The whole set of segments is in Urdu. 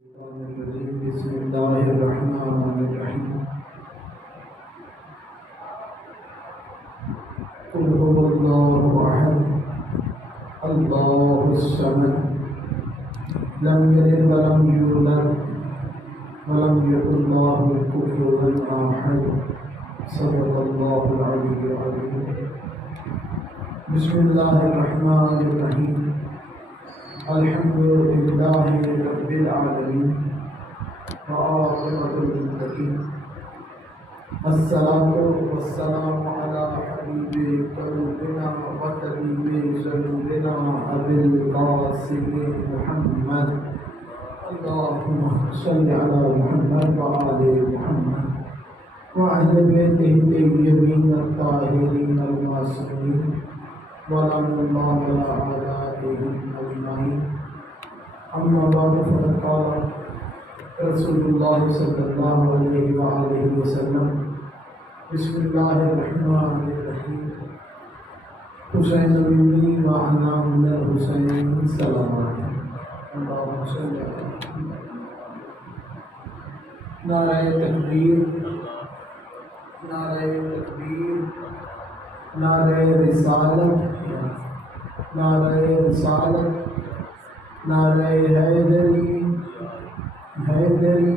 بسم الله الرحمن الرحيم قل هو الله أحد الله الصمد لم يلد ولم يولد ولم يكن له كفوا أحد صدق الله العلي العظيم بسم الله الرحمن الرحيم الحمد لله رب العالمين وعاقبة للمتقين الصلاة والسلام على حبيب قلوبنا وطبيب ذنوبنا أبي القاسم محمد اللهم صل على محمد وآل محمد وأهل بيته الطيبين الطاهرين المعصومين ولعن الله على أعدائهم أجمعين أما بعد فقد قال رسول الله صلى الله عليه وآله وسلم بسم الله الرحمن الرحيم حسین منی وأنا من الحسین سلاما اللهم صل على محمد نعرہ تکبیر نعرہ تکبیر نعرہ رسالت نعرہ رسالت نعرہ حیدری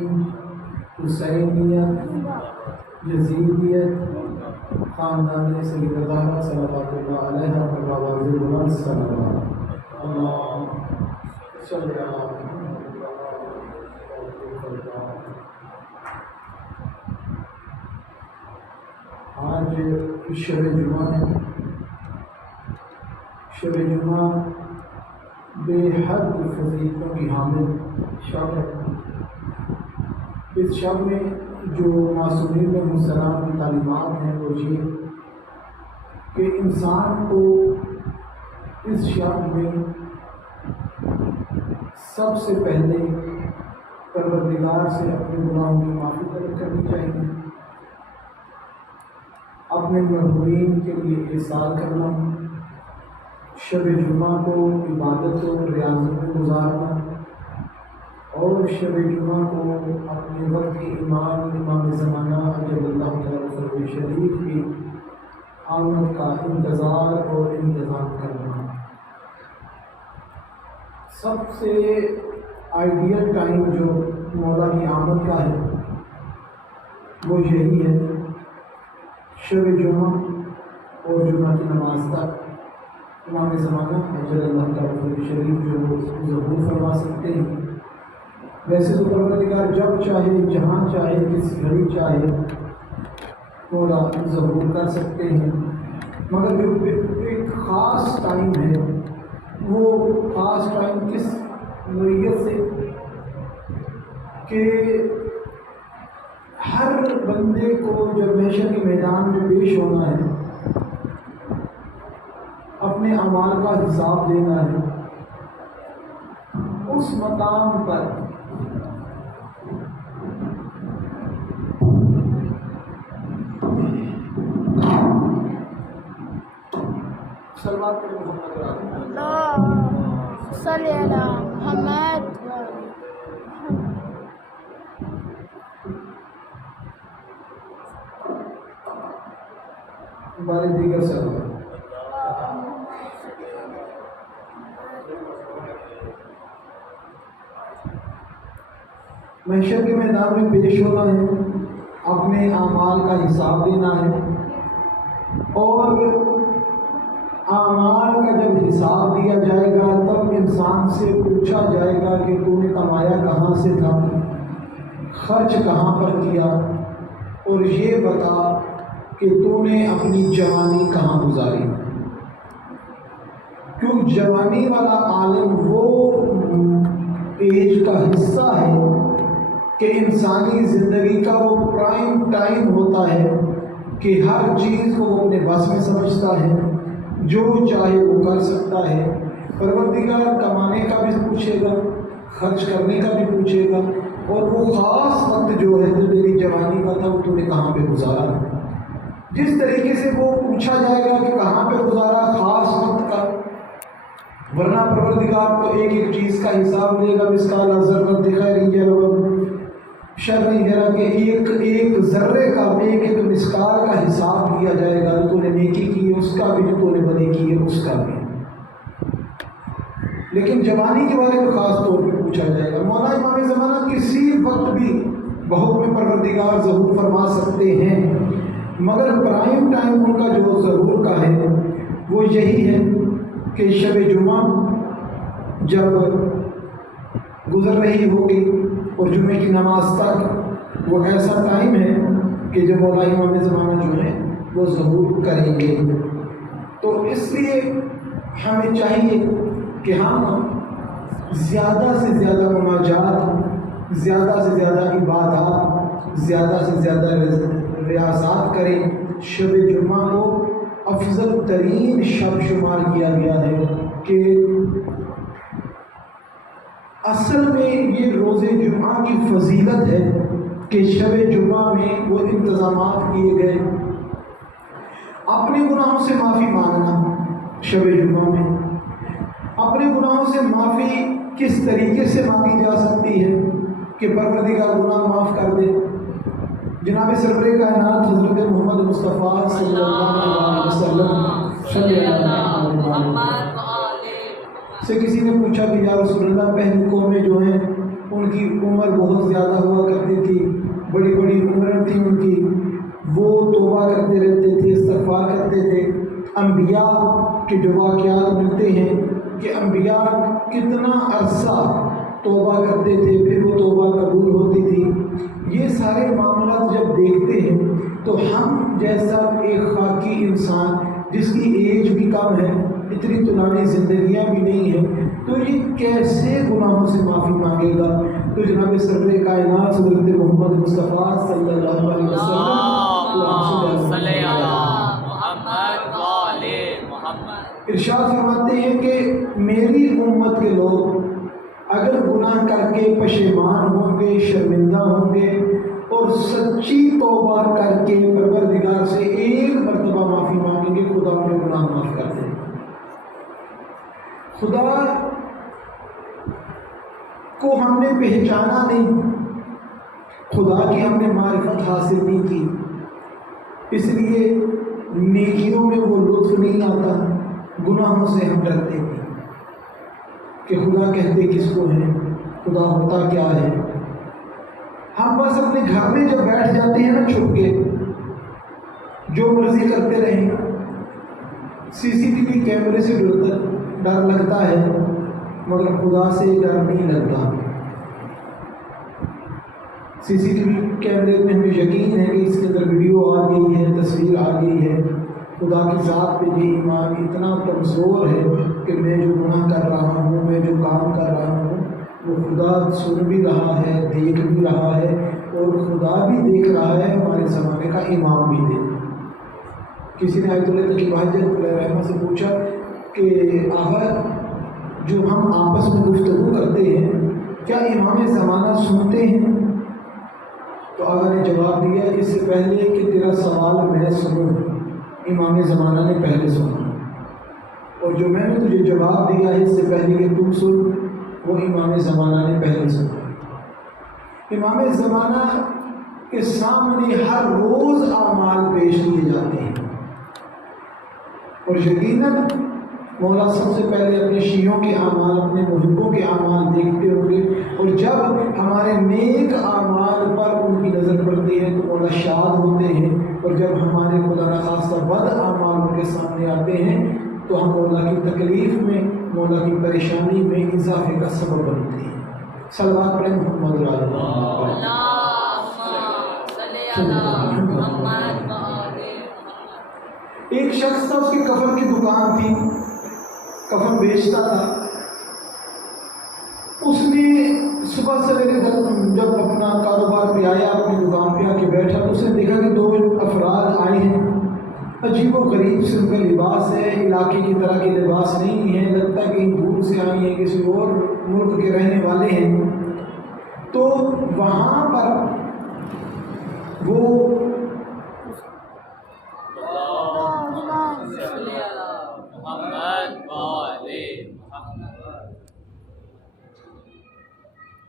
حسینیت یزیدیت خاندان سید زہرا صلوات اللہ علیہ پر آواز بلند صلوات اللہم صلی علی محمد آج شب جمعہ ہے۔ شب جمعہ بے حد فضیلتوں کی حامل شب ہے۔ اس شب میں جو معصومین علیہ السلام کی تعلیمات ہیں وہ یہ کہ انسان کو اس شب میں سب سے پہلے پروردگار سے اپنے گناہوں کی معافی طلب کرنی چاہیے، اپنے مرحومین کے لیے احسان کرنا، شب جمعہ کو عبادت و ریاضت میں گزارنا، اور شب جمعہ کو اپنے وقت کے امام زمانہ عجل اللہ تعالیٰ شریف کی آمد کا انتظار اور انتظام کرنا۔ سب سے آئیڈیل ٹائم جو مولا کی آمد کا ہے وہ یہی ہے، شب جمعہ اور جمعہ کی نماز تک امام زمانہ عجل اللہ تعالیٰ شریف جو ظہور فرما سکتے ہیں۔ ویسے تو پروردگار جب چاہے جہاں چاہے کس گھڑی چاہے مولا ظہور کر سکتے ہیں، مگر جو ایک خاص ٹائم ہے وہ خاص ٹائم کس نوعیت سے کہ ہر بندے کو جب محشر کے میدان میں پیش ہونا ہے، اپنے اعمال کا حساب دینا ہے، اس مقام پر صلوات پر محمد اللهم صل على محمد بارے دیگر صلوات۔ محشر کے میدان میں پیش ہونا ہے، اپنے اعمال کا حساب دینا ہے، اور اعمال کا جب حساب دیا جائے گا تب انسان سے پوچھا جائے گا کہ تو نے کمایا کہاں سے تھا، خرچ کہاں پر کیا، اور یہ بتا کہ تو نے اپنی جوانی کہاں گزاری۔ کیونکہ جوانی والا عالم وہ ایج کا حصہ ہے کہ انسانی زندگی کا وہ پرائم ٹائم ہوتا ہے کہ ہر چیز کو وہ اپنے بس میں سمجھتا ہے، جو چاہے وہ کر سکتا ہے۔ پروردگار کمانے کا بھی پوچھے گا، خرچ کرنے کا بھی پوچھے گا، اور وہ خاص وقت جو ہے جو تیری جوانی کا تھا وہ تو نے کہاں پہ گزارا۔ جس طریقے سے وہ پوچھا جائے گا کہ کہاں پہ گزارا خاص وقت کا، ورنہ پروردگار تو ایک ایک چیز کا حساب لے گا، مثقال ذرۃ خیر و شر کہ ایک ایک ذرے کا، ایک ایک مثقال کا حساب کیا جائے گا، جو تو نے نیکی کی ہے اس کا بھی، جو تو نے بدی کی ہے اس کا بھی۔ لیکن جوانی کے بارے میں خاص طور پہ پوچھا جائے گا۔ مولا امام زمانہ کسی وقت بھی بہت میں پروردگار ظہور فرما سکتے ہیں، مگر پرائم ٹائم ان کا جو ظہور کا ہے وہ یہی ہے کہ شب جمعہ جب گزر رہی ہوگی اور جمعے کی نماز تک، وہ ایسا ٹائم ہے کہ جب مولا امام زمانہ جو ہے وہ ظہور کریں گے۔ تو اس لیے ہمیں چاہیے کہ ہم زیادہ سے زیادہ مناجات، زیادہ سے زیادہ عبادات، زیادہ سے زیادہ ریاضات کریں۔ شب جمعہ کو افضل ترین شب شمار کیا گیا ہے کہ اصل میں یہ روز جمعہ کی فضیلت ہے کہ شب جمعہ میں وہ انتظامات کیے گئے۔ اپنے گناہوں سے معافی مانگنا شب جمعہ میں، اپنے گناہوں سے معافی کس طریقے سے مانگی جا سکتی ہے کہ پروردگار گناہ معاف کر دے۔ جناب سرور کائنات حضرت محمد مصطفیٰ صلی اللہ علیہ وسلم سے کسی نے پوچھا کہ یا رسول اللہ، پہلی قومیں جو ہیں ان کی عمر بہت زیادہ ہوا کرتی تھی، بڑی بڑی عمریں تھیں ان کی، وہ توبہ کرتے رہتے تھے، استغفار کرتے تھے۔ انبیاء کے جو واقعات ملتے ہیں کہ انبیاء کتنا عرصہ توبہ کرتے تھے، پھر وہ توبہ قبول ہوتی تھی۔ یہ سارے معاملات جب دیکھتے ہیں تو ہم جیسا ایک خاکی انسان جس کی ایج بھی کم ہے، اتنی طولانی زندگیاں بھی نہیں ہیں، تو یہ کیسے گناہوں سے معافی مانگے گا؟ تو جناب سرور کائنات حضرت محمد مصطفیٰ صلی اللہ علیہ وسلم ارشاد فرماتے ہیں کہ میری امت کے لوگ اگر گناہ کر کے پشیمان ہوں گے، شرمندہ ہوں گے اور سچی توبہ کر کے پروردگار سے ایک مرتبہ معافی مانگیں گے، خدا انہیں گناہ معاف کر دے۔ خدا کو ہم نے پہچانا نہیں، خدا کی ہم نے معرفت حاصل نہیں کی، اس لیے نیکیوں میں وہ لطف نہیں آتا، گناہوں سے ہم ڈرتے ہیں کہ خدا کہتے کس کو ہیں، خدا ہوتا کیا ہے۔ ہم بس اپنے گھر میں جب بیٹھ جاتے ہیں نا چھپ کے، جو مرضی کرتے رہیں، CCTV کیمرے سے ڈر لگتا ہے مگر خدا سے ڈر نہیں لگتا۔ CCTV کیمرے میں ہمیں یقین ہے کہ اس کے اندر ویڈیو آ گئی ہے، تصویر آ گئی ہے، خدا کی ذات پہ یہ ایمان اتنا کمزور ہے کہ میں جو گناہ کر رہا ہوں، میں جو کام کر رہا ہوں، وہ خدا سن بھی رہا ہے، دیکھ بھی رہا ہے، اور خدا بھی دیکھ رہا ہے، ہمارے زمانے کا امام بھی دیکھ۔ کسی نے آیت اللہ تقی بہجت رحمہ سے پوچھا کہ آغا جو ہم آپس میں گفتگو کرتے ہیں کیا امام زمانہ سنتے ہیں؟ تو آغا نے جواب دیا اس سے پہلے کہ تیرا سوال میں سنوں، امام زمانہ نے پہلے سنا، اور جو میں نے تجھے جواب دیا ہے اس سے پہلے کہ تم سن، وہ امام زمانہ نے پہلے سنا۔ امام زمانہ کے سامنے ہر روز اعمال پیش کیے جاتے ہیں، اور یقیناً مولا سب سے پہلے اپنے شیعوں کے اعمال، اپنے محبوں کے اعمال دیکھتے ہوں گے، اور جب ہمارے نیک اعمال پر ان کی نظر پڑتی ہے تو مولا شاد ہوتے ہیں، اور جب ہمارے خدا نخواستہ بد اعمال ان کے سامنے آتے ہیں تو ہم مولا کی تکلیف میں، مولا کی پریشانی میں اضافے کا سبب بنتے ہیں۔ صلوات پڑھیں محمد ایک شخص تھا، اس کی کفن کی دکان تھی، کفن بیچتا تھا۔ اس نے صبح سویرے جب اپنا کاروبار پہ آیا، اپنی دکان پہ آ کے بیٹھا تو اس نے دیکھا کہ دو افراد آئے ہیں، عجیب و غریب سے ان کا لباس ہے، علاقے کی طرح کے لباس نہیں ہے، لگتا ہے کہیں دور سے آئی ہیں، کسی اور ملک کے رہنے والے ہیں۔ تو وہاں پر وہ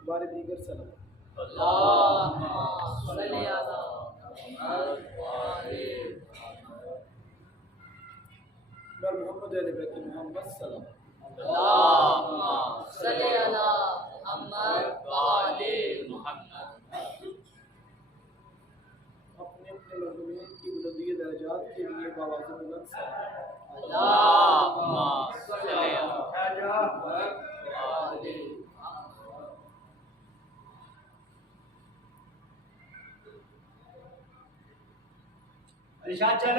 بار دیگر سلام اللهم صل على محمد وعلى بر محمد علیہ بیت محمد سلام اللهم صل على محمد وعلى محمد اپنے اپنے مضمون کی بلندی درجات کے لیے باواز بلند سلام اللهم صل على محمد وعلى ارشاد چل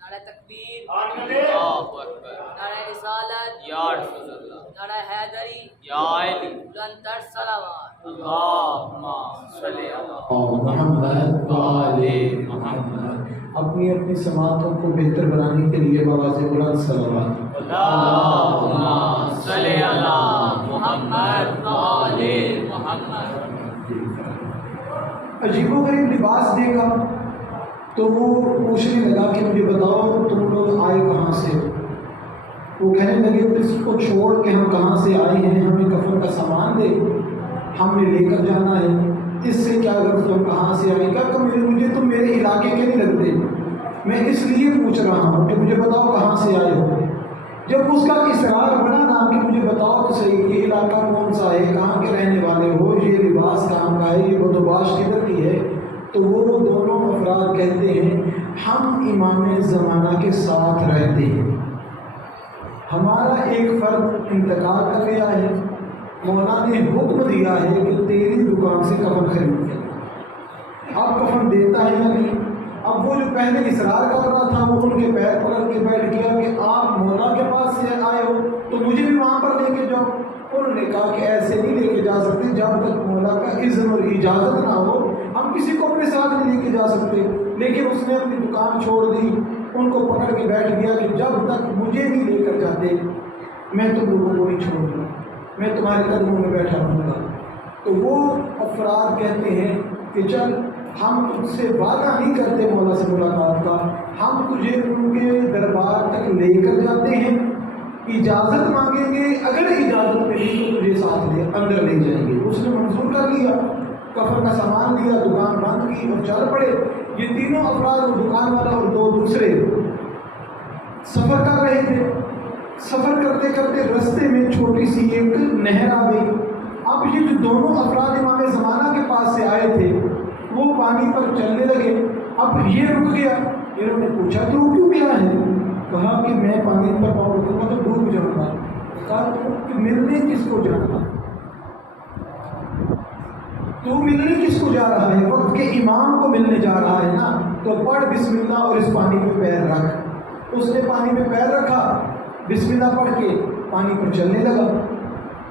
نعرہ تکبیر اللہ اکبر نعرہ رسالت یا رسول اللہ نعرہ حیدری یا علی بلندتر صلوات اللهم صل علی محمد وعلى محمد اپنی اپنی سماعتوں کو بہتر بنانے کے لیے باواز بلند صلوات اللهم صل علی محمد وعلى محمد عجیب و غریب لباس دیکھا تو وہ پوچھنے لگا کہ مجھے بتاؤ تم لوگ آئے کہاں سے؟ وہ کہنے لگے اس کو چھوڑ کے ہم کہاں سے آئے ہیں، ہمیں کفن کا سامان دے، ہم نے لے کر جانا ہے، اس سے کیا غرض تم کہاں سے آئے؟ کہا کہ مجھے تم میرے علاقے کے نہیں لگتے، میں اس لیے پوچھ رہا ہوں کہ مجھے بتاؤ کہاں سے آئے ہو۔ جب اس کا اصرار بڑا نا کہ مجھے بتاؤ تو صحیح یہ علاقہ کون سا ہے، کہاں کے رہنے والے ہو، یہ لباس کہاں کا ہے، یہ بدوباش کدھر کی ہے، تو وہ دونوں افراد کہتے ہیں ہم امام زمانہ کے ساتھ رہتے ہیں، ہمارا ایک فرد انتقال کر گیا ہے، مولا نے حکم دیا ہے کہ تیری دکان سے کفن خرید لے، اب کفن دیتا ہے یا نہیں؟ اب وہ جو پہلے اصرار کر رہا تھا وہ ان کے پیر پکڑ کے بیٹھ گیا کہ آپ مولا کے پاس سے آئے ہو تو مجھے بھی وہاں پر لے کے جاؤ۔ انہوں نے کہا کہ ایسے نہیں لے کے جا سکتے، جب تک مولا کا اذن اور اجازت نہ ہو ہم کسی کو اپنے ساتھ نہیں لے کے جا سکتے۔ لیکن اس نے اپنی دکان چھوڑ دی، ان کو پکڑ کے بیٹھ گیا کہ جب تک مجھے نہیں لے کر جاتے میں تم لوگوں کو نہیں چھوڑوں گا، میں تمہارے قدموں میں بیٹھا رہوں گا۔ تو وہ افراد کہتے ہیں کہ چل ہم تجھ سے وعدہ نہیں کرتے مولا سے ملاقات کا، ہم تجھے ان کے دربار تک لے کر جاتے ہیں، اجازت مانگیں گے، اگر اجازت ملی تو تجھے ساتھ لے اندر لے جائیں گے۔ اس نے منظور کر لیا، کفن کا سامان لیا، دکان بند کی اور چل پڑے۔ یہ تینوں افراد، دکان والا اور دو دوسرے، سفر کر رہے تھے۔ سفر کرتے کرتے رستے میں چھوٹی سی ایک نہر آ گئی۔ اب یہ جو دونوں افراد امام زمانہ کے پاس سے آئے تھے وہ پانی پر چلنے لگے، اب یہ رک گیا۔ انہوں نے پوچھا تو کیوں گیا ہے؟ کہا کہ میں پانی پر پاؤں رکوں گا تو ڈوب جاؤں گا۔ کہا تو ملنے کس کو جانا؟ تو ملنے کس کو جا رہا ہے؟ وقت کے امام کو ملنے جا رہا ہے نا، تو پڑھ بسم اللہ اور اس پانی پہ پیر رکھ۔ اس نے پانی پہ پیر رکھا، بسم اللہ پڑھ کے پانی پر چلنے لگا۔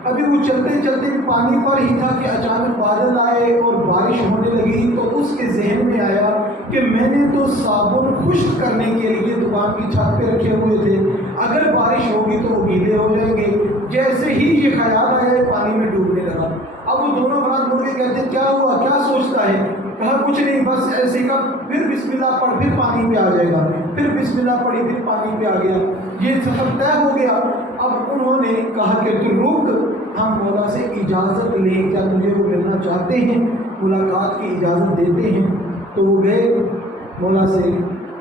ابھی وہ چلتے چلتے پانی پر ہی تھا کہ اچانک بادل آئے اور بارش ہونے لگی، تو اس کے ذہن میں آیا کہ میں نے تو صابن خشک کرنے کے لیے دکان کی چھت پہ رکھے ہوئے تھے، اگر بارش ہوگی تو وہ گیلے ہو جائیں گے۔ جیسے ہی یہ خیال آیا پانی میں ڈوبنے لگا۔ اب وہ دونوں افراد مڑ کے کہتے ہیں کیا ہوا، کیا سوچتا ہے؟ کہا کچھ نہیں، بس ایسے کا پھر بسم اللہ پڑھ، پھر پانی پہ آ جائے گا، پھر بسم اللہ پڑھی، پھر پانی پہ آ گیا۔ یہ سفر طے ہو گیا۔ اب انہوں نے کہا کہ تو رک، ہم مولا سے اجازت لیں، کیا تجھے وہ ملنا چاہتے ہیں، ملاقات کی اجازت دیتے ہیں؟ تو وہ گئے، مولا سے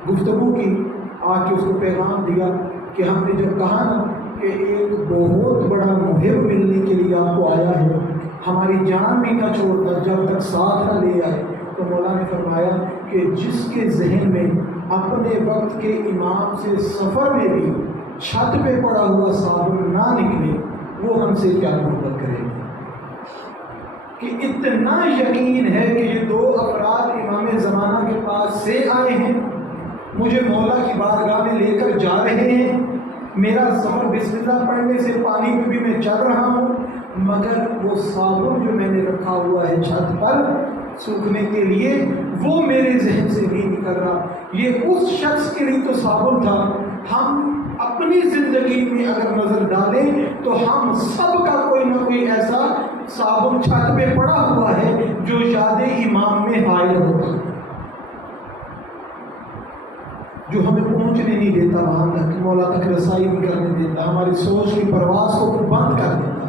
گفتگو کی، آ کے اس کو پیغام دیا کہ ہم نے جب کہا نا کہ ایک بہت بڑا محب ملنے کے لیے آپ کو آیا ہے، ہماری جان بھی نہ چھوڑتا جب تک ساتھ نہ لے آئے، تو مولا نے فرمایا کہ جس کے ذہن میں اپنے وقت کے امام سے سفر میں بھی چھت پہ پڑا ہوا صابن نہ نکلے وہ ہم سے کیا محبت کرے گا۔ کہ اتنا یقین ہے کہ یہ دو افراد امام زمانہ کے پاس سے آئے ہیں، مجھے مولا کی بارگاہ میں لے کر جا رہے ہیں، میرا سفر بسم اللہ پڑھنے سے پانی میں بھی میں چل رہا ہوں، مگر وہ صابن جو میں نے رکھا ہوا ہے چھت پر سوکھنے کے لیے وہ میرے ذہن سے نہیں نکل رہا۔ یہ اس شخص کے لیے تو صابن تھا، ہم اپنی زندگی میں اگر نظر ڈالیں تو ہم سب کا کوئی نہ کوئی ایسا صابن چھت پہ پڑا ہوا ہے جو یاد امام میں حائل ہوتا، جو ہمیں پہنچنے نہیں دیتا، وہاں تک مولا تک رسائی نہیں کرنے دیتا، ہماری سوچ کی پرواز کو بند کر دیتا۔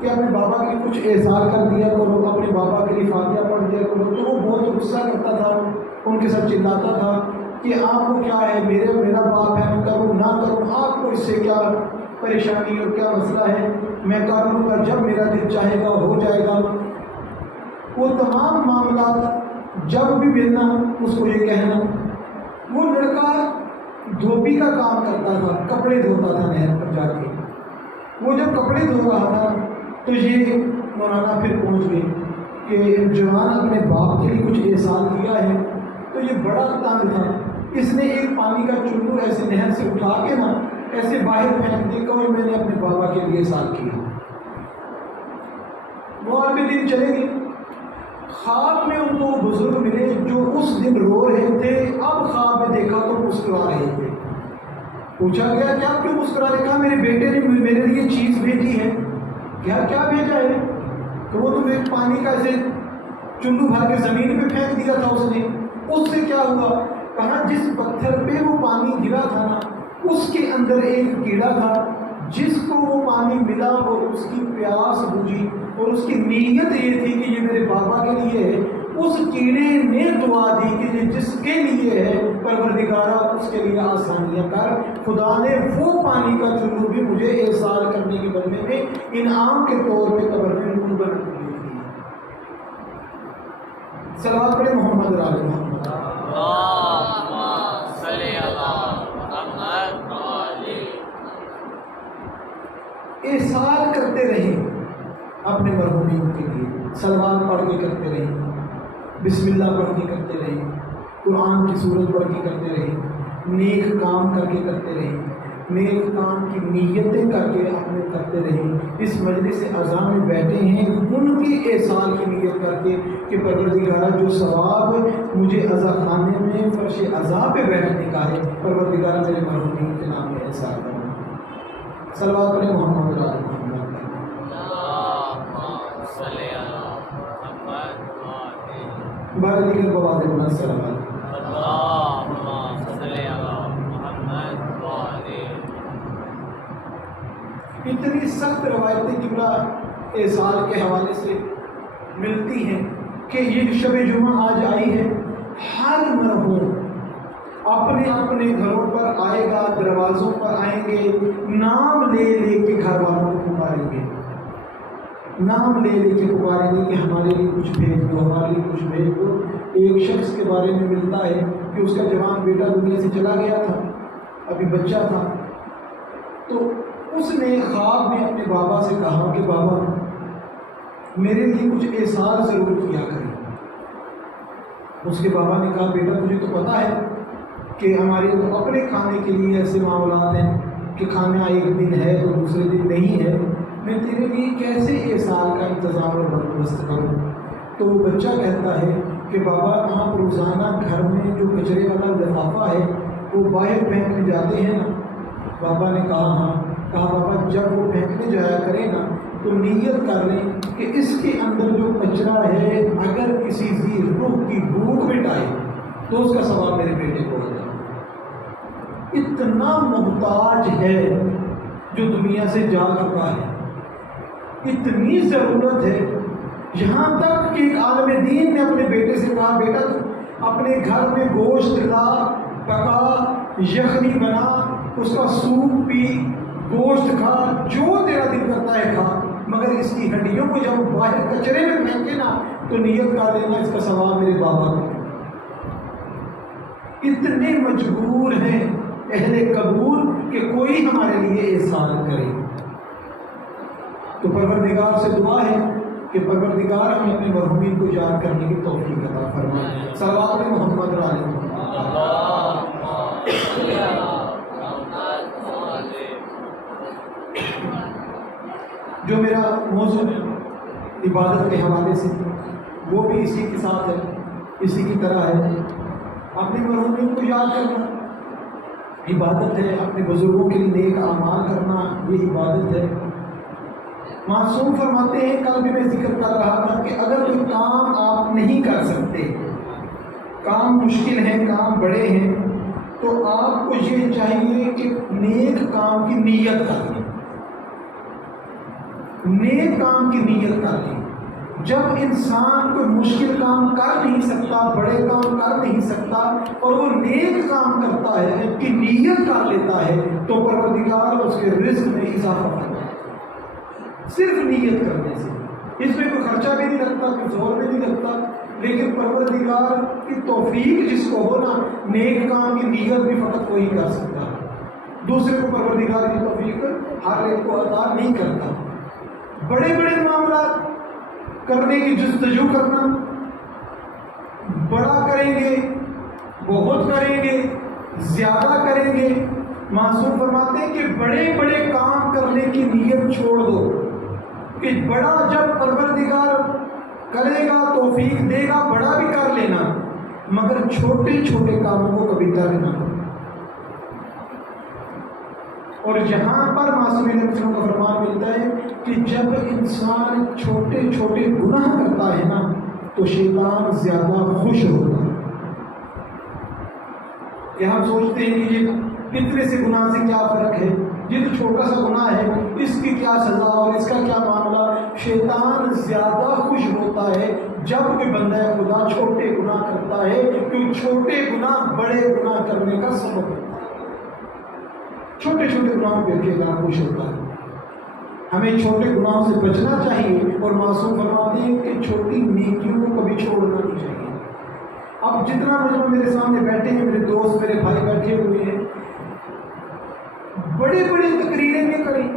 کہ اپنے بابا کے کچھ احسان کر دیا کرو، اپنے بابا کے لیے فاتحہ پڑھ دیا کرو، تو وہ بہت غصہ کرتا تھا، ان کے ساتھ چلاتا تھا کہ آپ کو کیا ہے، میرا باپ ہے، میں کروں نہ کروں، آپ کو اس سے کیا پریشانی اور کیا مسئلہ ہے، میں کر لوں گا، جب میرا دل چاہے گا ہو جائے گا۔ وہ تمام معاملات جب بھی ملنا اس کو یہ کہنا۔ وہ لڑکا دھوبی کا کام کرتا تھا، کپڑے دھوتا تھا نہر پر جا کے۔ وہ جب کپڑے دھو رہا تھا تو یہ مولانا پھر پہنچ گئے کہ جوان اپنے باپ کے لیے کچھ احسان کیا ہے، تو یہ بڑا تنگ تھا۔ اس نے ایک پانی کا چلو ایسے نہر سے اٹھا کے نا ایسے باہر پھینک دیا کہ میں نے اپنے بابا کے لیے احسان کیا۔ وہ اور بھی دن چلے گئے، خواب میں ان کو بزرگ ملے جو اس دن رو رہے تھے، اب خواب میں دیکھا تو مسکرا رہے تھے۔ پوچھا گیا کہ آپ کیوں مسکرا رہے؟ کہا میرے بیٹے نے میرے لیے چیز بھیجی ہے۔ کیا بھیجا ہے؟ تو وہ تو ایک پانی کا ایسے چلو بھر کے زمین پہ پھینک دیا تھا اس نے، اس سے کیا ہوا؟ کہا جس پتھر پہ وہ پانی گرا تھا نا اس کے اندر ایک کیڑا تھا، جس کو وہ پانی ملا اور اس کی پیاس بجھی اور اس کی نیت یہ تھی کہ یہ میرے بابا کے لیے ہے۔ اس کیڑے نے دعا دی کہ جس کے لیے ہے پروردگارہ اس کے لیے آسانیاں کر۔ خدا نے وہ پانی کا چلو بھی مجھے احسان کرنے کے بدلے میں انعام کے طور پہ قبر میں نور بنا کے دی۔ صلوات پڑھیں محمد و آل محمد۔ اللہم صلی علی محمد و آل۔ احسان کرتے رہیں اپنے مرحومین کے لیے، صلوات پڑھ کے کرتے رہیں، بسم اللہ پڑھ کے کرتے رہیں، قرآن کی سورت پڑھ کے کرتے رہیں، نیک کام کر کے کرتے رہیں، نیک کام کی نیتیں کر کے اپنے کرتے رہیں۔ اس مجلس اعزاء میں بیٹھے ہیں ان کے احسان کی نیت کر کے کہ پروردگارہ جو ثواب مجھے عزا خانے میں فرش عزا پہ بیٹھنے کا ہے، پروردگارہ میرے مرحومین کے نام میں احسان کرنا۔ صلوات پڑھیں محمد و آل محمد۔ بارہ دیگر بواد بلند سلامات۔ اللہم صلی علی محمد و آل۔ اتنی سخت روایتیں جملہ احسان کے حوالے سے ملتی ہیں کہ یہ شب جمعہ آج آئی ہے، ہر مرحوم اپنے اپنے گھروں پر آئے گا، دروازوں پر آئیں گے، نام لے لے کے گھر والوں کو پکاریں گے، نام لے لے کے پکاریں گے کہ ہمارے لیے کچھ بھیج دو، ہمارے لیے کچھ بھیج دو۔ ایک شخص کے بارے میں ملتا ہے کہ اس کا جوان بیٹا دنیا سے چلا گیا تھا، ابھی بچہ تھا، تو اس نے خواب میں اپنے بابا سے کہا کہ بابا میرے لیے کچھ احسان ضرور کیا کریں۔ اس کے بابا نے کہا بیٹا تجھے تو پتہ ہے کہ ہمارے تو اپنے کھانے کے لیے ایسے معاملات ہیں کہ کھانا ایک دن ہے تو دوسرے دن نہیں ہے، میں تیرے لیے کیسے احسان کا انتظام اور بندوبست کروں؟ تو وہ بچہ کہتا ہے کہ بابا آپ روزانہ گھر میں جو کچرے والا لفافہ ہے وہ باہر پھینکنے جاتے ہیں نا؟ بابا نے کہا ہاں۔ کہا بابا جب وہ پھینکنے جایا کرے نا تو نیت کر لیں کہ اس کے اندر جو کچرا ہے اگر کسی ذی روح کی بھوک مٹائے تو اس کا ثواب میرے بیٹے کو ہو جائے۔ اتنا محتاج ہے جو دنیا سے جا چکا ہے، اتنی ضرورت ہے، یہاں تک کہ ایک عالم دین نے اپنے بیٹے سے کہا بیٹا تو اپنے گھر میں گوشت لا، پکا، یخنی بنا، اس کا سوپ پی، گوشت کھا، جو تیرا دل کرتا ہے کھا، مگر اس کی ہڈیوں کو جب باہر کچرے میں پھینکے نا تو نیت کر دینا اس کا ثواب میرے بابا کو۔ اتنے مجبور ہیں اہل قبول کہ کوئی ہمارے لیے احسان کرے۔ تو پروردگار سے دعا ہے کہ پروردگار ہمیں اپنے مرحومین کو یاد کرنے کی توفیق عطا فرمائے۔ صلوات محمد و آل محمد۔ جو میرا موضوع عبادت کے حوالے سے وہ بھی اسی کے ساتھ ہے، اسی کی طرح ہے۔ اپنے مرحومین کو یاد کرنا عبادت ہے، اپنے بزرگوں کے لیے نیک اعمال کرنا یہ عبادت ہے۔ معصوم فرماتے ہیں، کل بھی میں ذکر کر رہا تھا کہ اگر کوئی کام آپ نہیں کر سکتے، کام مشکل ہیں، کام بڑے ہیں، تو آپ کو یہ چاہیے کہ نیک کام کی نیت کر لیں، نیک کام کی نیت کر لیں. جب انسان کوئی مشکل کام کر نہیں سکتا، بڑے کام کر نہیں سکتا، اور وہ نیک کام کرتا ہے، اس کی نیت کر لیتا ہے، تو پروردگار اس کے رزق میں اضافہ کرتا ہے صرف نیت کرنے سے. اس میں کوئی خرچہ بھی نہیں لگتا، کوئی زور بھی نہیں لگتا. لیکن پروردگار کی توفیق جس کو ہو نا، نیک کام کی نیت بھی فقط وہی کر سکتا ہے. دوسرے کو پروردگار کی توفیق ہر ایک کو عطا نہیں کرتا. بڑے بڑے معاملات کرنے کی جستجو کرنا، بڑا کریں گے، بہت کریں گے، زیادہ کریں گے. معصوم فرماتے ہیں کہ بڑے بڑے کام کرنے کی نیت چھوڑ دو، کہ بڑا جب پروردگار کرے گا، توفیق دے گا، بڑا بھی کر لینا، مگر چھوٹے چھوٹے کاموں کو کبھی ترک نہ کرو. اور یہاں پر معصومین کا فرمان ملتا ہے کہ جب انسان چھوٹے چھوٹے گناہ کرتا ہے نا، تو شیطان زیادہ خوش ہوتا ہے. کہ ہم سوچتے ہیں کہ یہ کتنے سے گناہ سے کیا فرق ہے، یہ تو چھوٹا سا گناہ ہے، اس کی کیا سزا اور اس کا کیا معاملہ. شیطان زیادہ خوش ہوتا ہے جب کوئی بندہ خدا چھوٹے گناہ کرتا ہے، کیونکہ چھوٹے گناہ بڑے گناہ کرنے کا سبب ہوتا ہے. چھوٹے چھوٹے گناہوں پہ اللہ خوش ہوتا ہے. ہمیں چھوٹے گناہوں سے بچنا چاہیے، اور معصوم فرماتے ہیں کہ چھوٹی نیکیوں کو کبھی چھوڑنا نہیں چاہیے. اب جتنا مجمع میرے سامنے بیٹھے ہیں، میرے دوست، میرے بھائی بیٹھے ہوئے ہیں، بڑے بڑے تقریریں نہیں کریں،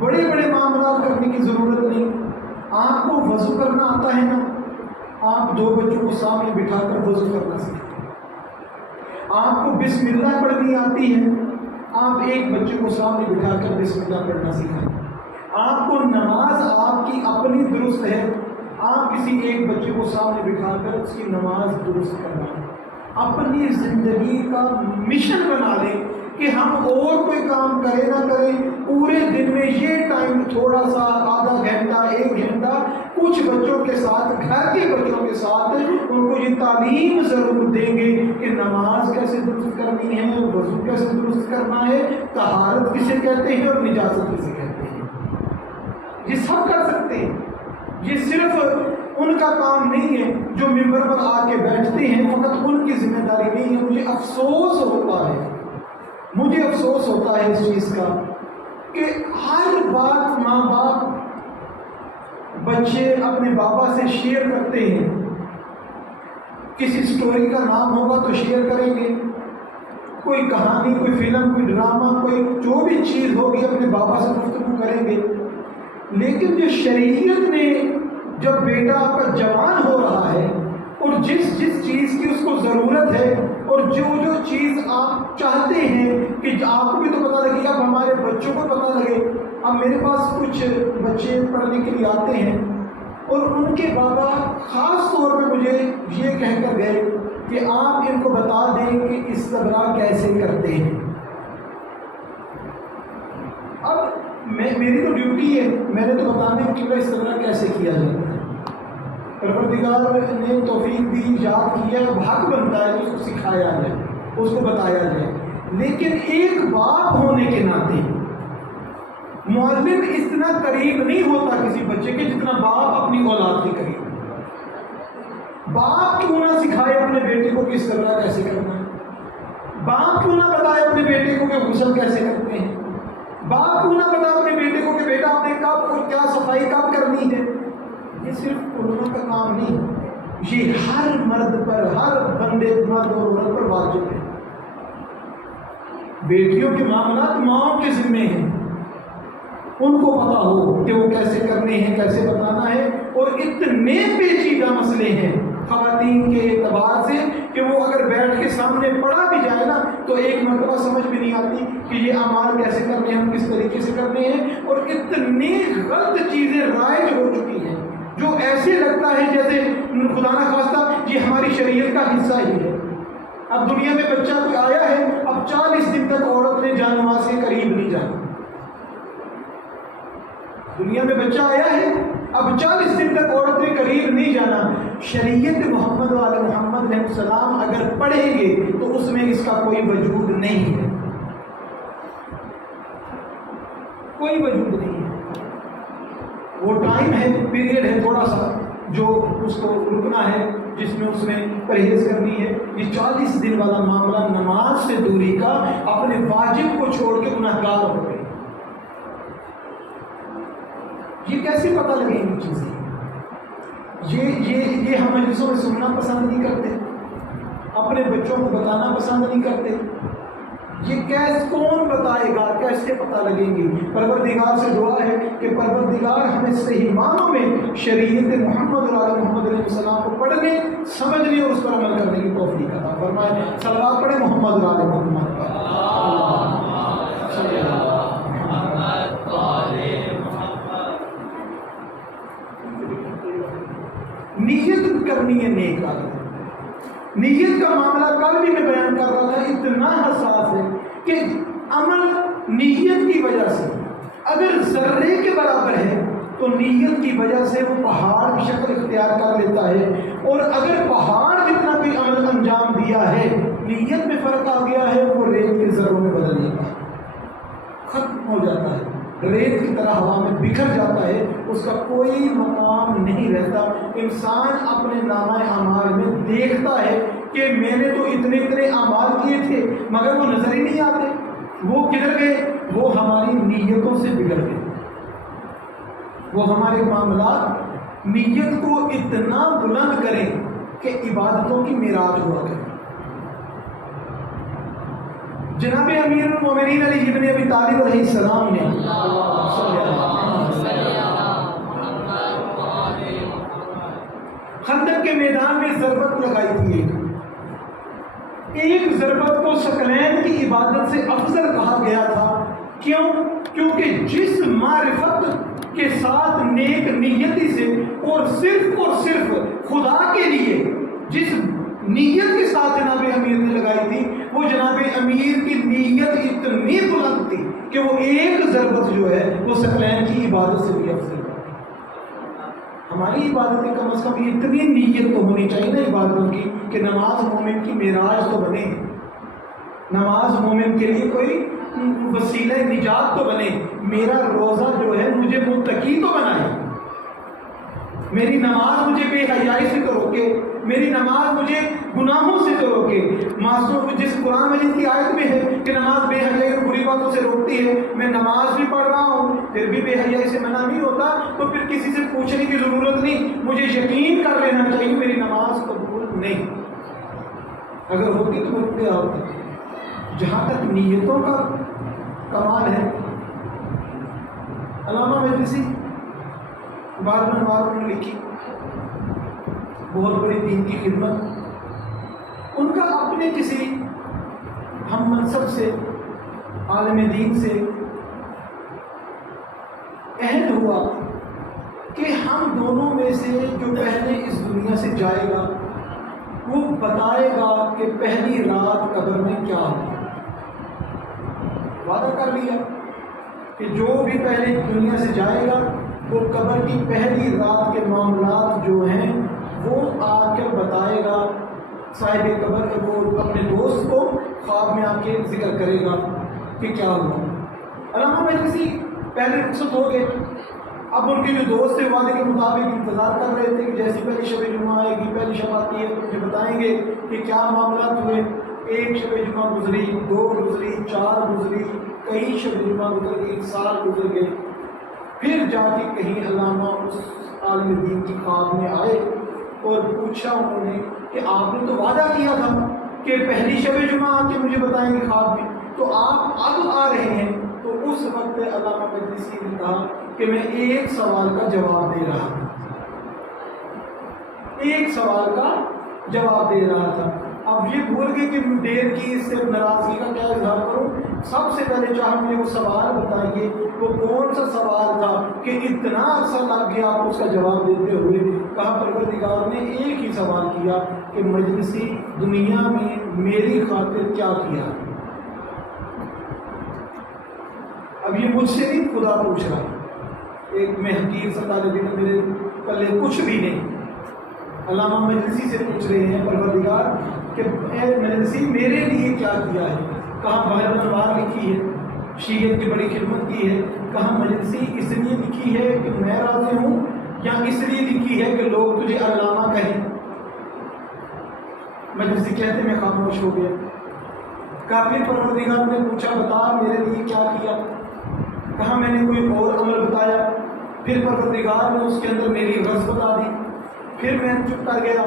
بڑے بڑے معاملات کرنے کی ضرورت نہیں. آپ کو وضو کرنا آتا ہے نا، آپ 2 بچوں کو سامنے بٹھا کر وضو کرنا سیکھیں. آپ کو بسم اللہ پڑھنی آتی ہے، آپ ایک بچے کو سامنے بٹھا کر بسم اللہ پڑھنا سکھائیں. آپ کو نماز آپ کی اپنی درست ہے، آپ کسی ایک بچے کو سامنے بٹھا کر اس کی نماز درست کرنا. اپنی زندگی کا مشن بنا لیں کہ ہم اور کوئی کام کریں نہ کریں، پورے دن میں یہ ٹائم تھوڑا سا، آدھا گھنٹہ، 1 گھنٹہ، کچھ بچوں کے ساتھ، گھر کے بچوں کے ساتھ ان کو یہ تعلیم ضرور دیں گے کہ نماز کیسے درست کرنی ہے، وضو کیسے درست کرنا ہے، طہارت کسے کہتے ہیں اور نجاست کسے کہتے ہیں. یہ سب کر سکتے ہیں. یہ صرف ان کا کام نہیں ہے جو ممبر پر آ کے بیٹھتے ہیں، فقط ان کی ذمہ داری نہیں ہے. مجھے افسوس ہوتا ہے اس چیز کا کہ ہر بات ماں باپ، بچے اپنے بابا سے شیئر کرتے ہیں. کسی سٹوری کا نام ہوگا تو شیئر کریں گے، کوئی کہانی، کوئی فلم، کوئی ڈرامہ، کوئی جو بھی چیز ہوگی اپنے بابا سے گفتگو کریں گے. لیکن جو شریعت نے، جب بیٹا آپ کا جوان ہو رہا ہے اور جس چیز کی اس کو ضرورت ہے، اور جو چیز آپ چاہتے ہیں کہ آپ کو بھی تو پتہ لگے، اب ہمارے بچوں کو پتہ لگے. اب میرے پاس کچھ بچے پڑھنے کے لیے آتے ہیں، اور ان کے بابا خاص طور پہ مجھے یہ کہہ کر گئے کہ آپ ان کو بتا دیں کہ استبراء کیسے کرتے ہیں. اب میری تو ڈیوٹی ہے، میں نے تو بتانا کہ استبراء کیسے کیا جاتا ہے. پروردگار نے توفیق دی، یاد کیا، حق بنتا ہے کہ اس کو سکھایا جائے، اس کو بتایا جائے. لیکن ایک باپ ہونے کے ناطے معلم اتنا قریب نہیں ہوتا کسی بچے کے جتنا باپ اپنی اولاد کے قریب. باپ کیوں نہ سکھائے اپنے بیٹے کو کہ استبراء کیسے کرنا ہے؟ باپ کیوں نہ بتائے اپنے بیٹے کو کہ غسل کیسے کرتے ہیں؟ باپ کیوں نہ بتائے اپنے بیٹے کو کہ بیٹا آپ نے کب اور کیا صفائی کب کرنی ہے؟ یہ صرف علماء کا کام نہیں، یہ ہر مرد پر، ہر بندے، مرد اور عورت پر واجب ہے. بیٹیوں کے معاملات ماؤں کے ذمے ہیں، ان کو پتا ہو کہ وہ کیسے کرنے ہیں، کیسے بتانا ہے. اور اتنے پیچیدہ مسئلے ہیں خواتین کے اعتبار سے کہ وہ اگر بیٹھ کے سامنے پڑھا بھی جائے نا تو ایک مرتبہ سمجھ بھی نہیں آتی کہ یہ اعمال کیسے کرنے ہیں، ہم کس طریقے سے کرنے ہیں. اور اتنی غلط چیزیں رائج ہو چکی ہیں جو ایسے لگتا ہے جیسے خدا نہ خواستہ یہ ہماری شریعت کا حصہ ہی ہے. اب دنیا میں بچہ کوئی آیا ہے، اب 40 دن تک عورت نے جانواز کے قریب نہیں جانا. دنیا میں بچہ آیا ہے، اب 40 دن تک عورت نے قریب نہیں جانا. شریعت محمد والے محمد علیہ السلام اگر پڑھیں گے تو اس میں اس کا کوئی وجود نہیں ہے، کوئی وجود نہیں ہے. وہ ٹائم ہے، پیریڈ ہے تھوڑا سا جو اس کو رکنا ہے، جس میں اس نے پرہیز کرنی ہے۔ یہ 40 دن والا معاملہ نماز سے دوری کا، اپنے واجب کو چھوڑ کے گنہگار ہو گئے۔ یہ کیسے پتہ لگے ان چیزیں؟ یہ ہم مجلسوں میں سننا پسند نہیں کرتے، اپنے بچوں کو بتانا پسند نہیں کرتے۔ یہ کون بتائے گا، کیسے پتہ لگیں گے؟ پروردگار سے دعا ہے کہ پروردگار ہمیں صحیح معنوں میں شریعت محمد اور آل محمد علیہ السلام کو پڑھنے، سمجھنے اور اس پر عمل کرنے کی توفیق عطا فرمائے۔ صلوات پڑھیں محمد اور آل محمد پر۔ نیت کرنی ہے نیک عادت۔ نیت کا معاملہ کل بھی میں بیان کر رہا تھا، اتنا حساس ہے کہ عمل نیت کی وجہ سے اگر ذرے کے برابر ہے تو نیت کی وجہ سے وہ پہاڑ کی شکل اختیار کر لیتا ہے، اور اگر پہاڑ جتنا کوئی عمل انجام دیا ہے، نیت میں فرق آ گیا ہے، وہ ریت کے ذروں میں بدل جاتا ہے، ختم ہو جاتا ہے، ریت کی طرح ہوا میں بکھر جاتا ہے، اس کا کوئی مقام نہیں رہتا۔ انسان اپنے نامہ اعمال میں دیکھتا ہے کہ میں نے تو اتنے اعمال کیے تھے مگر وہ نظر ہی نہیں آتے، وہ کدھر گئے؟ وہ ہماری نیتوں سے بگڑ گئے۔ وہ ہمارے معاملات نیت کو اتنا بلند کریں کہ عبادتوں کی معراج ہوا کرے۔ جناب امیر المومنین علی ابن ابی طالب علیہ السلام نے خندق کے میدان میں ضربت لگائی تھی۔ ایک ضربت کو ثقلین کی عبادت سے افضل کہا گیا تھا۔ کیوں؟ کیونکہ جس معرفت کے ساتھ نیک نیتی سے اور صرف خدا کے لیے جس نیت کے ساتھ جناب امیر نے لگائی تھی، وہ جناب امیر کی نیت اتنی بلند تھی کہ وہ ایک ضربت جو ہے وہ ثقلین کی عبادت سے بھی افضل ہے۔ ہماری عبادتیں کم از کم اتنی نیت تو ہونی چاہیے نا عبادتوں کی کہ نماز مومن کی معراج تو بنے، نماز مومن کے لیے کوئی وسیلہ نجات تو بنے۔ میرا روزہ جو ہے مجھے متقی تو بنائے، میری نماز مجھے بے حیائی سے تو روکے، میری نماز مجھے گناہوں سے تو روکے۔ معصوم جس قرآن مجید کی آیت میں ہے کہ نماز بے حیائی اور بری باتوں سے روکتی ہے، میں نماز بھی پڑھ رہا ہوں پھر بھی بے حیائی سے منع نہیں ہوتا، تو پھر کسی سے پوچھنے کی ضرورت نہیں، مجھے یقین کر لینا چاہیے میری نماز قبول نہیں۔ اگر ہوتی تو رک گیا ہوتا۔ جہاں تک نیتوں کا کمال ہے، علامہ مجلسی بار انہوں نے لکھی، بہت بڑی دین کی خدمت، ان کا اپنے کسی ہم منصب سے، عالم دین سے عہد ہوا کہ ہم دونوں میں سے جو پہلے اس دنیا سے جائے گا وہ بتائے گا کہ پہلی رات قبر میں کیا ہو۔ وعدہ کر لیا کہ جو بھی پہلے دنیا سے جائے گا وہ قبر کی پہلی رات کے معاملات جو ہیں وہ آ کے بتائے گا، صاحب قبر کے وہ اپنے دوست کو خواب میں آ کے ذکر کرے گا کہ کیا ہوا۔ علامہ مجلسی پہلے رخصت ہو گئے، اب ان کے جو دوست تھے وعدے کے مطابق انتظار کر رہے تھے کہ جیسی پہلی شب جمعہ آئے گی، پہلی شب آتی ہے تو مجھے بتائیں گے کہ کیا معاملات ہوئے۔ ایک شب جمعہ گزری، 2 گزری، 4 گزری، کئی شب جمعہ گزر گئی، 1 سال گزر گئے، پھر جا کے کہیں علامہ اس عالم دین کی خواب میں آئے اور پوچھا انہوں نے کہ آپ نے تو وعدہ کیا تھا کہ پہلی شب جمعہ آ کے مجھے بتائیں گے خواب میں، تو آپ اب آ رہے ہیں۔ تو اس وقت علامہ مجلسی نے کہا کہ میں ایک سوال کا جواب دے رہا تھا، ایک سوال کا جواب دے رہا تھا۔ اب یہ بھول گئے کہ دیر کی اس سے ناراضگی کا کیا اظہار کروں۔ سب سے پہلے چاہے مجھے وہ سوال بتائیے، وہ کون سا سوال تھا کہ اتنا عرصہ لگ گیا آپ اس کا جواب دیتے ہوئے۔ کہا پروردگار نے ایک ہی سوال کیا کہ مجلسی دنیا میں میری خاطر کیا کیا۔ اب یہ مجھ سے نہیں خدا پوچھ رہا، ایک میں حقیر سا طالب علم، میرے پلے کچھ بھی نہیں، علامہ مجلسی سے پوچھ رہے ہیں پروردگار کہ اے مجلسی میرے لیے کیا کیا ہے۔ کہاں بحر الانوار لکھی ہے شیعت کی بڑی خدمت کی ہے. کہا مجلسی اس لیے لکھی ہے کہ میں راضی ہوں یا اس لیے لکھی ہے کہ لوگ تجھے علامہ کہیں؟ مجلسی کہتے میں خاموش ہو گیا. کہا پھر پروردگار نے پوچھا بتا میرے لیے کیا کیا؟ کہا میں نے کوئی اور عمل بتایا؟ پھر پروردگار نے اس کے اندر میری غرض بتا دی. پھر میں چپ کر گیا.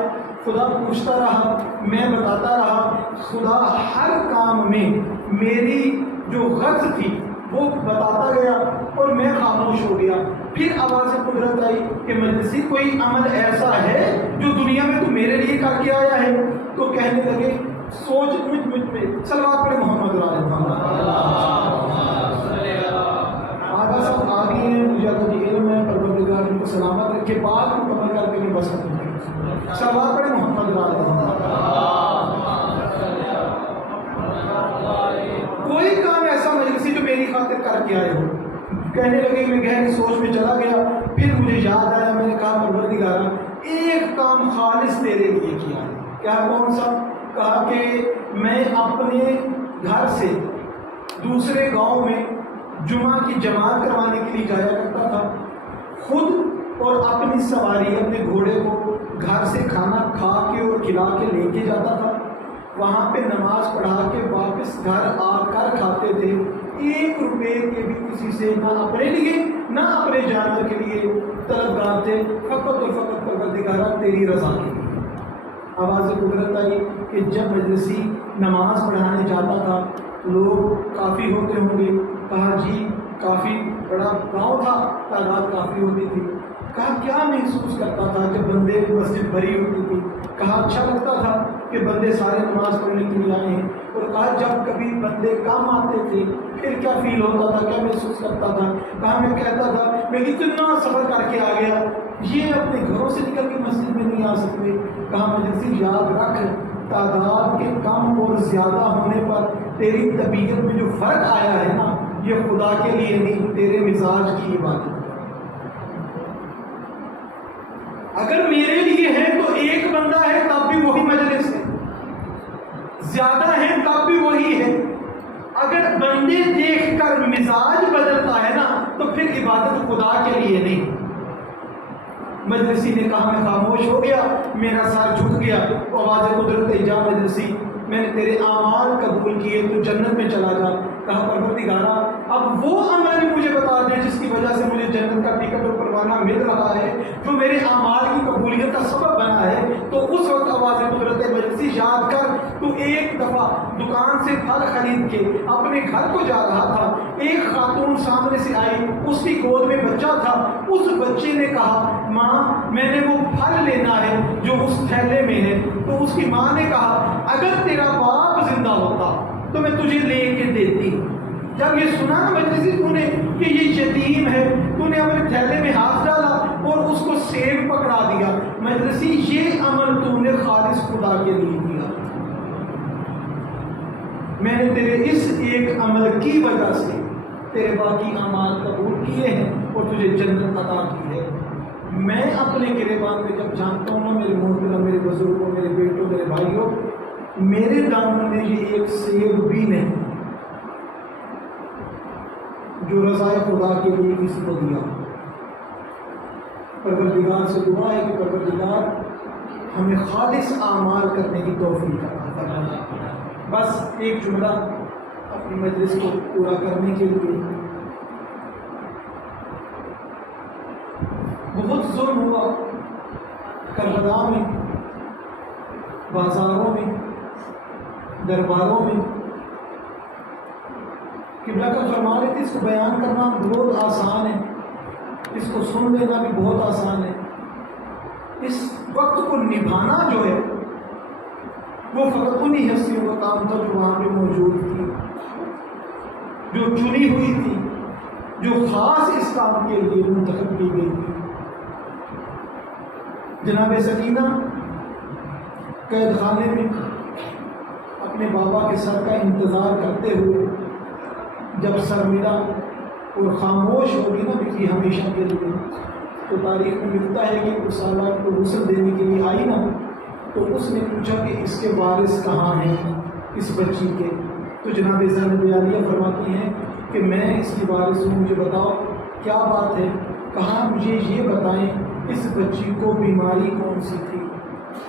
خدا پوچھتا رہا، میں بتاتا رہا. خدا ہر کام میں میری جو غرض تھی وہ بتاتا گیا اور میں خاموش ہو گیا. پھر آواز قدرت آئی کہ مجلسی کوئی عمل ایسا ہے جو دنیا میں تو میرے لیے کر کے آیا ہے؟ تو کہنے لگے سوچ مجھ پہ صلوات پڑھے محمد آگا سب آگے ہیں. مجھے اللہ علم ہے پروردگار ان کو سلامت رکھے. بات مکمل کر کے میں بس کروں گا. صلوات پڑھے محمد کوئی کام ایسا مجلسی جو میری خاطر کر کے آئے ہو. کہنے لگے میں گہری سوچ میں چلا گیا. پھر مجھے یاد آیا. میں نے کہا پروردگار ایک کام خالص تیرے لیے کیا ہے. کیا کون سا؟ کہا کہ میں اپنے گھر سے دوسرے گاؤں میں جمعہ کی جماعت کروانے کے لیے جایا کرتا تھا. خود اور اپنی سواری اپنے گھوڑے کو گھر سے کھانا کھا کے اور کھلا کے لے کے جاتا تھا. وہاں پہ نماز پڑھا کے واپس گھر آ کر کھاتے تھے. 1 روپے کے بھی کسی سے نہ اپنے لیے نہ اپنے جانور کے لیے طلبگار تھے. فقط اور فقط پروردگار تیری رضا کے لیے. آواز قدرت آئی کہ جب مجلسی نماز پڑھانے جاتا تھا لوگ کافی ہوتے ہوں گے. کہا جی کافی بڑا گاؤں تھا، تعداد کافی ہوتی تھی. کہا کیا محسوس کرتا تھا جب بندے مسجد بھری ہوتی تھی؟ کہا اچھا لگتا تھا کہ بندے سارے نماز پڑھنے کے لیے آئے ہیں. اور کہا جب کبھی بندے کم آتے تھے پھر کیا فیل ہوتا تھا، کیا محسوس کرتا تھا؟ کہا میں کہتا تھا میں اتنا سفر کر کے آ گیا، یہ اپنے گھروں سے نکل کے مسجد میں نہیں آ سکتے. کہا مجلسی یاد رکھ تعداد کے کم اور زیادہ ہونے پر تیری طبیعت میں جو فرق آیا ہے نا یہ خدا کے لیے نہیں، تیرے مزاج کی عبادت. اگر میرے لیے ہے تو ایک بندہ ہے تب بھی وہی مجلس ہے، زیادہ ہے تب بھی وہی ہے. اگر بندے دیکھ کر مزاج بدلتا ہے نا تو پھر عبادت خدا کے لیے نہیں. مجلسی نے کہا میں خاموش ہو گیا. میرا سر جھک گیا. آواز قدرت جا مجلسی میں نے تیرے اعمال قبول کیے تو جنت میں چلا جا. کہا پروردگارا اب وہ عمل بھی مجھے بتا دے جس کی وجہ سے مجھے جنت کا ٹکٹ اور پروانہ مل رہا ہے، جو میرے اعمال کی قبولیت کا سبب بنا ہے. تو اس وقت آواز قدرت مجلسی یاد کر تو ایک دفعہ دکان سے پھل خرید کے اپنے گھر کو جا رہا تھا. ایک خاتون سامنے سے آئی، اس کی گود میں بچہ تھا. اس بچے نے کہا ماں میں نے وہ پھل لینا ہے جو اس تھیلے میں ہے. تو اس کی ماں نے کہا اگر تیرا باپ زندہ ہوتا تو میں تجھے لے کے دیتی. جب یہ سنا مجلسی تو نے کہ یہ یتیم ہے تو نے اپنے تھیلے میں ہاتھ ڈالا اور اس کو سیب پکڑا دیا. مجلسی یہ عمل تو نے خالص خدا کے لیے کیا. میں نے تیرے اس ایک عمل کی وجہ سے تیرے باقی اعمال قبول کیے ہیں اور تجھے جنت عطا کی ہے. میں اپنے گریبان میں جب جانتا ہوں نا میرے محترم میرے بزرگوں میرے بیٹوں میرے بھائیوں میرے دامن میں یہ ایک سیب بھی نہیں جو رضائے خدا کے لیے کسی کو دیا. پروردگار سے دعا ہے کہ پروردگار ہمیں خالص اعمال کرنے کی توفیق عطا فرمائے. بس ایک جملہ اپنی مجلس کو پورا کرنے کے لیے. بہت ظلم ہوا کربلا میں، بازاروں میں، درباروں میں. قبلہ کا فرمان ہے کہ اس کو بیان کرنا بہت آسان ہے، اس کو سن لینا بھی بہت آسان ہے. اس وقت کو نبھانا جو ہے وہ فقط انہی ہستیوں کا کام تھا جو وہاں پہ موجود تھی، جو چنی ہوئی تھی، جو خاص اس کام کے لیے منتخب کی گئی تھی. جناب سکینہ قید خانے میں اپنے بابا کے سر کا انتظار کرتے ہوئے جب سر ملا اور خاموش ہوگی نا بیٹی ہمیشہ کے لیے تو تاریخ میں ملتا ہے کہ اس سالہ کو غسل دینے کے لیے آئی نا تو اس نے پوچھا کہ اس کے وارث کہاں ہیں اس بچی کے. تو جناب زینب عالیہ فرماتی ہیں کہ میں اس کی وارث ہوں، مجھے بتاؤ کیا بات ہے؟ کہا مجھے یہ بتائیں اس بچی کو بیماری کون سی تھی؟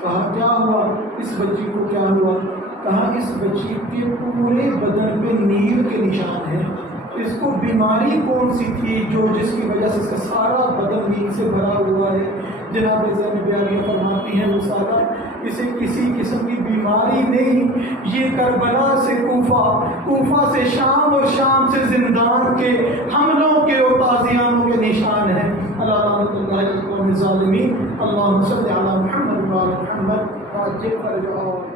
کہا کیا ہوا اس بچی کو، کیا ہوا؟ کہا اس بچی کے پورے بدن پہ نیل کے نشان ہیں، اس کو بیماری کون سی تھی جو جس کی وجہ سے اس کا سارا بدن نیل سے بھرا ہوا ہے؟ جناب زینب عالیہ فرماتی ہیں مسادہ اسے کسی قسم کی بیماری نہیں، یہ کربلا سے کوفہ، کوفہ سے شام اور شام سے زندان کے حملوں کے اور تازیانوں کے نشان ہیں۔ اللہ اللہ القوم الظالمین، اللہم صلی علی محمد و علی محمد وعجل فرجہ۔